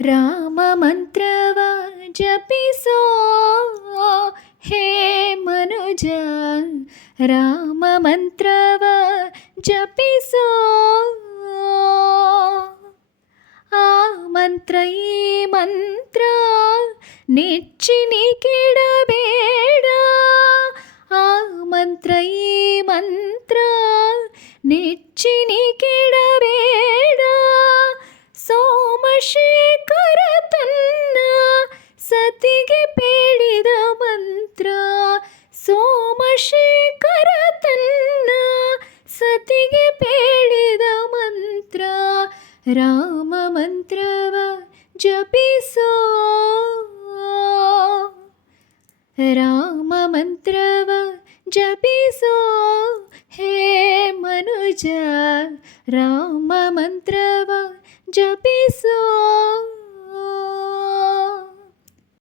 ರಾಮ ಮಂತ್ರವ ಜಪಿಸೋ ಹೇ ಮನುಜ, ರಾಮ ಮಂತ್ರವ ಜಪಿಸೋ. ಆ ಮಂತ್ರ ಈ ಮಂತ್ರ ನೆಚ್ಚಿನಿ ಕೆಡಬೇಡ, ಆ ಮಂತ್ರ ಈ ಮಂತ್ರ ನೆಚ್ಚಿನಿ ಕೆಡಬೇಡ. ಸೋಮಶೇಖರ ತನ್ನ ಸತಿಗೆ ಬೇಡಿದ ಮಂತ್ರ, ಸೋಮಶೇಖರ ತನ್ನ ಸತಿಗೆ ಬೇಡಿದ ಮಂತ್ರ. ರಾಮ ಮಂತ್ರವ ಜಪಿಸೋ, ರಾಮ ಮಂತ್ರವ ಜಪಿಸೋ ಹೇ ಮನುಜ, ರಾಮ ಮಂತ್ರವ ಜಪಿಸೋ.